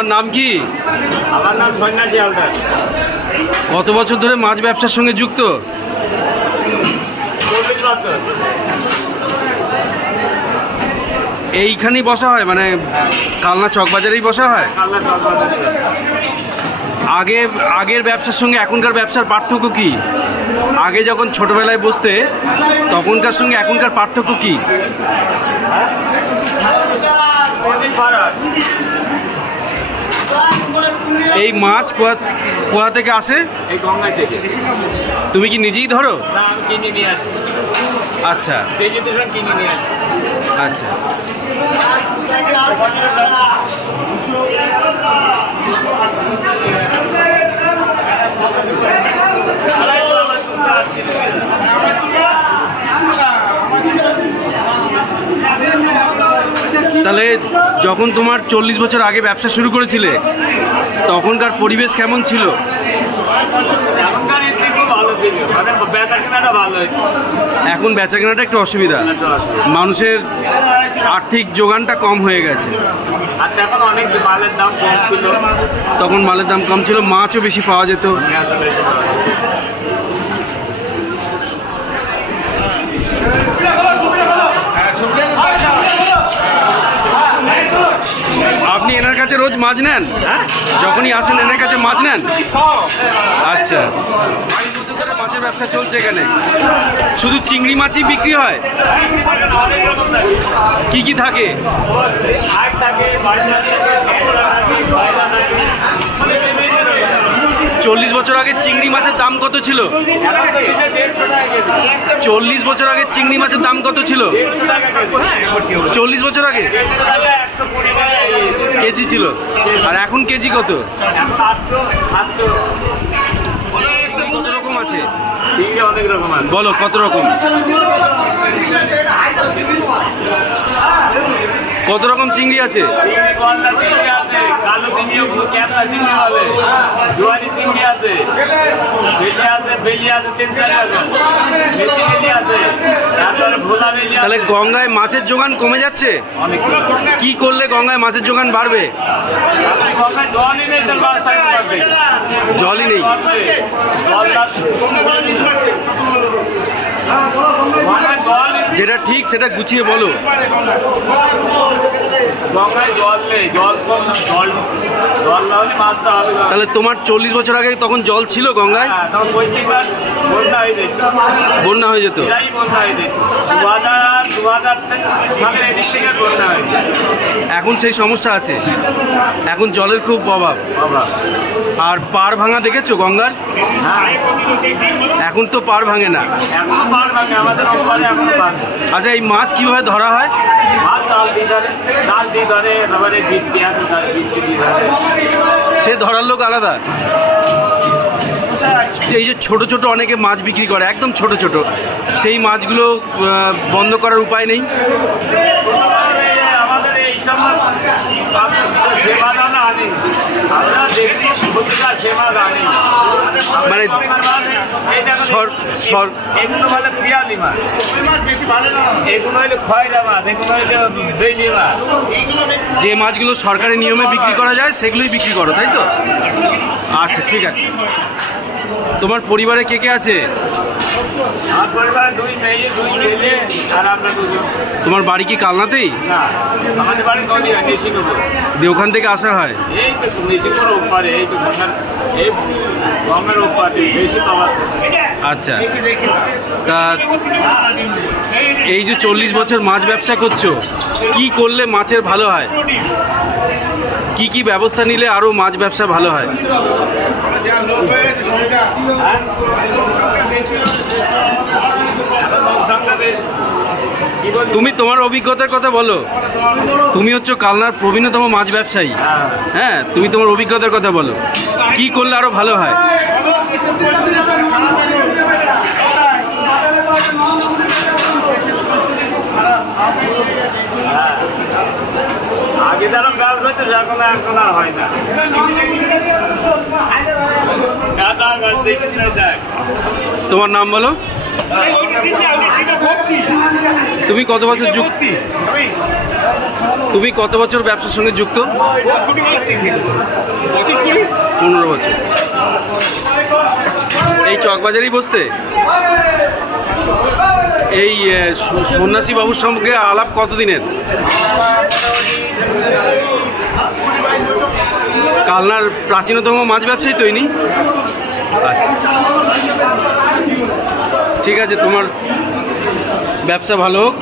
তোমার নাম কি আমার নাম সন্ন্যাসী হালদার কত বছর ধরে মাছ ব্যবসার সঙ্গে যুক্ত এইখানেই বসা হয় মানে কালনা চকবাজারেই বসা হয় আগে আগের ব্যবসার সঙ্গে এখনকার ব্যবসার পার্থক্য কি আগে যখন ছোটবেলায় বসতে তখনকার সঙ্গে এখনকার পার্থক্য কি এই মাছ কোয়া কোয়া থেকে আসে? এই গঙ্গা থেকে। তুমি কি নিজেই ধরো? না আমি কিনে নিয়ে আসছি আচ্ছা। কিনে নিয়ে আসছি আচ্ছা। তাহলে যখন তোমার চল্লিশ বছর আগে ব্যবসা শুরু করেছিলে তখনকার পরিবেশ কেমন ছিল? মানে এখন বেচা কেনাটা একটু অসুবিধা। মানুষের আর্থিক যোগানটা কম হয়ে গেছে। তখন মালের দাম কম ছিল মাছও বেশি পাওয়া যেত। আপনি এনার কাছে রোজ মাছ নেন যখনই আসেন এনার কাছে মাছ নেন আচ্ছা। মাছের ব্যবসা চলছে এখানে শুধু চিংড়ি মাছই বিক্রি হয়? কি কি থাকে। চল্লিশ বছর আগে চিংড়ি মাছের দাম কত ছিল? চল্লিশ বছর আগে চিংড়ি মাছের দাম কত ছিল? চল্লিশ বছর আগে? কেজি। ছিল। আর এখন কেজি কত? কত রকম আছে? বলো কত রকম কত রকম চিংড়ি আছে? কালো হবে চিংড়ি বেলি বেলি তাহলে গঙ্গায় মাছের যোগান কমে যাচ্ছে? কি করলে গঙ্গায় মাছের যোগান বাড়বে? গঙ্গায় জলই নেই জলই জল নেই। যেটা ঠিক সেটা গুছিয়ে বলো। গঙ্গায় জল নেই জল জল তাহলে তোমার চল্লিশ বছর আগে তখন জল ছিল গঙ্গায়? হ্যাঁ তখন বন্যা হয়ে যেত। এখন সেই সমস্যা আছে। এখন জলের খুব অভাব। আর পার ভাঙা দেখেছ গঙ্গার? হ্যাঁ। এখন তো পার ভাঙে না। আচ্ছা এই মাছ কীভাবে ধরা হয়? জাল দিয়ে ধরে দিয়ে ধরে দিয়ে ধরে। সে ধরার লোক আলাদা। এই যে ছোট ছোট অনেকে মাছ বিক্রি করে, একদম ছোট ছোট। সেই মাছগুলো বন্ধ করার উপায় নেই। মানে এগুলো বলে পিয়ালি মাছ এগুলো হইলে খয়রা মাছ এগুলো হইলে বেলি মাছ। যে মাছগুলো সরকারি নিয়মে বিক্রি করা যায় সেগুলোই বিক্রি করো তাই তো? আচ্ছা ঠিক আছে। তোমার পরিবারে কে কে আছে? তোমার বাড়ি কি কালনাতেই? দিয়ে ওখান থেকে আসা হয়? আচ্ছা। তা এই যে চল্লিশ বছর মাছ ব্যবসা করছ কি করলে মাছের ভালো হয়? কি কি ব্যবস্থা নিলে আরও মাছ ব্যবসা ভালো হয়? তুমি তোমার অভিজ্ঞতার কথা বলো। তুমি হচ্ছে কালনার প্রবীণতম মাছ ব্যবসায়ী। হ্যাঁ হ্যাঁ তুমি তোমার অভিজ্ঞতার কথা বলো। কি করলে আরও ভালো হয়? আগে যেরকম গাছ হইতো সেরকম এখন আর হয় না। তোমার নাম বলো? তুমি কত বছর যুক্ত? তুমি কত বছর ব্যবসার সঙ্গে যুক্ত? পনেরো বছর। এই চকবাজারেই বসতে? এই সন্ন্যাসী বাবুর সঙ্গে আলাপ কতদিনের? কালনার প্রাচীনতম মাছ ব্যবসায়ী তো ইনি। আচ্ছা। ঠিক আছে তোমার ব্যবসা ভালো হোক।